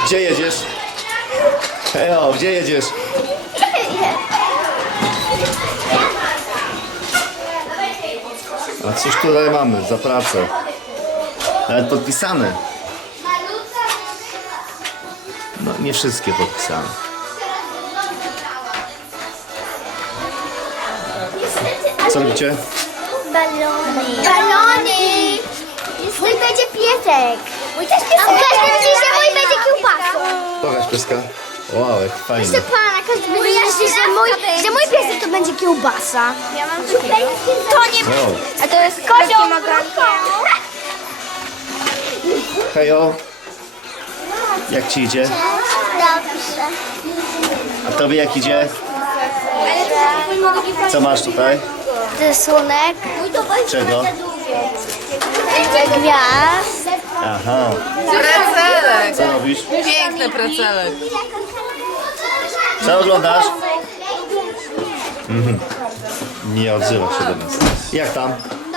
Gdzie jedziesz? Hejo, gdzie jedziesz? A cóż tutaj mamy za pracę? Nawet podpisane. No nie wszystkie podpisane. Co robicie? Balony. Balony. Mój będzie piesek. Mój też piesek. A każdy myśli, że mój będzie kiełbasą. Pokaż pieska. Wow, jak fajnie. Proszę pana, każdy myśli, że mój piesek to będzie kiełbasa. Ja mam to nie. Wow. A to jest kozioł ogonkiem. Hejo. Jak ci idzie? Dobrze. A tobie jak idzie? Co masz tutaj? Rysunek. Czego? Gwiazd. Aha. Precelek! Co robisz? Piękny precelek. Co oglądasz? Nie odzywa się do nas. Jak tam?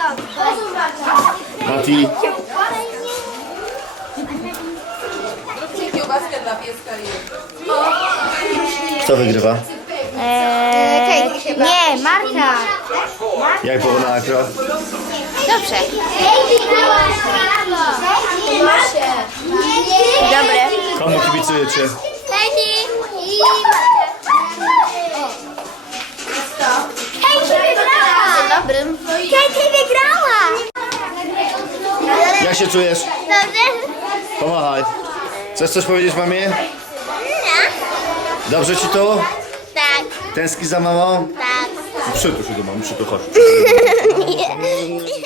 Mati? Zróbcie kiełbaskę dla pieska i... Kto wygrywa? Nie, Marta. Jak było na akro? Dobrze. Dobre. Komu kibicujecie? Katie wygrała! Dobrym. Katie wygrała! Jak się czujesz? Dobrze? Pomachaj. Chcesz coś powiedzieć mamie? Nie. Dobrze ci tu? Tak, Tęskni za mamą? tak. Przytul się do mamy, przytul, chodź. Nie.